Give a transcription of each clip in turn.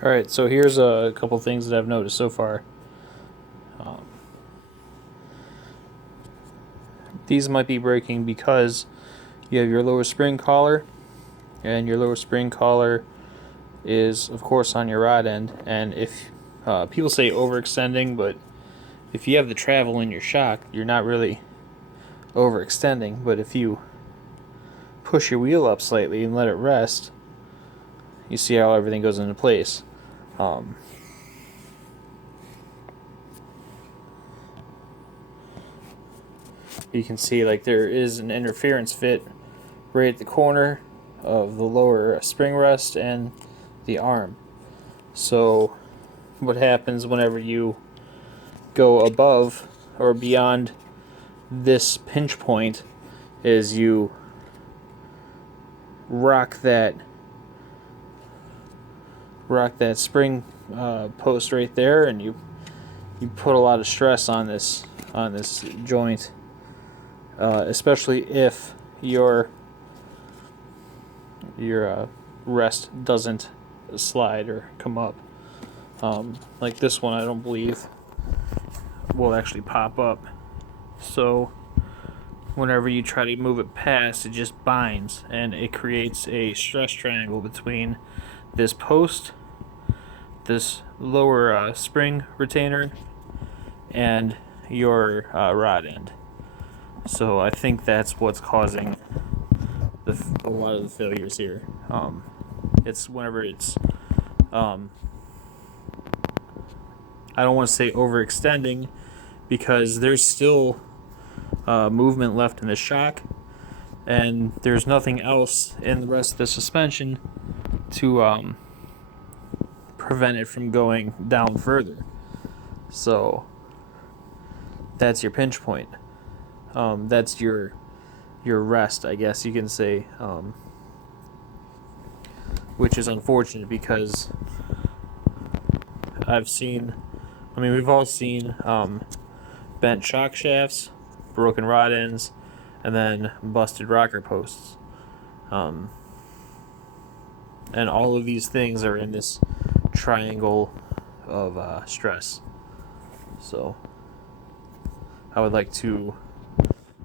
All right, so here's a couple things that I've noticed so far. Um, these might be breaking because you have your lower spring collar, and your lower spring collar is, of course, on your rod end. And if people say overextending, but if you have the travel in your shock, you're not really overextending. But if you push your wheel up slightly and let it rest, you see how everything goes into place. Um, you can see like there is an interference fit right at the corner of the lower spring rest and the arm. So what happens whenever you go above or beyond this pinch point is you rock that spring post right there, and you put a lot of stress on this joint, especially if your rest doesn't slide or come up. Like this one, I don't believe will actually pop up. So whenever you try to move it past, it just binds and it creates a stress triangle between this post, this lower spring retainer, and your rod end. So I think that's what's causing a lot of the failures here. It's whenever it's I don't want to say overextending because there's still movement left in the shock, and there's nothing else in the rest of the suspension to prevent it from going down further. So that's your pinch point. That's your rest, I guess you can say, which is unfortunate because we've all seen bent shock shafts, broken rod ends, and then busted rocker posts. And all of these things are in this triangle of stress. So I would like to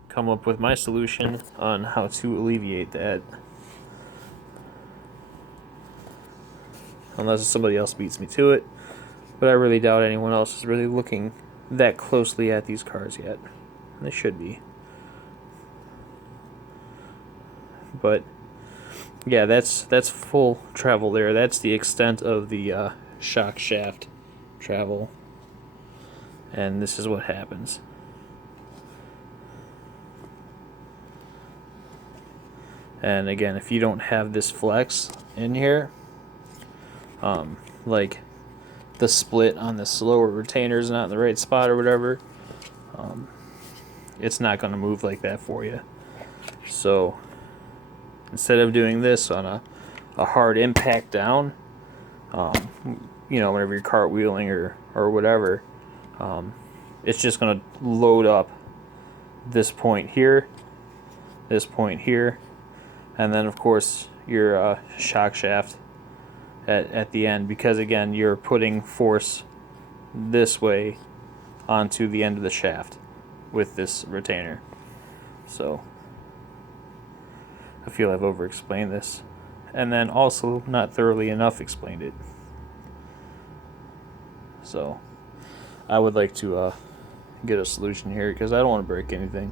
come up with my solution on how to alleviate that. Unless somebody else beats me to it. But I really doubt anyone else is really looking that closely at these cars yet. They should be. But yeah, that's full travel there. That's the extent of the shock shaft travel. And this is what happens. And again, if you don't have this flex in here, like the split on this lower retainer is not in the right spot or whatever, it's not going to move like that for you. So instead of doing this on a hard impact down, whenever you're cartwheeling or whatever, it's just going to load up this point here, and then of course your shock shaft at the end, because again you're putting force this way onto the end of the shaft with this retainer. So I feel I've over-explained this, and then also not thoroughly enough explained it. So I would like to get a solution here because I don't want to break anything.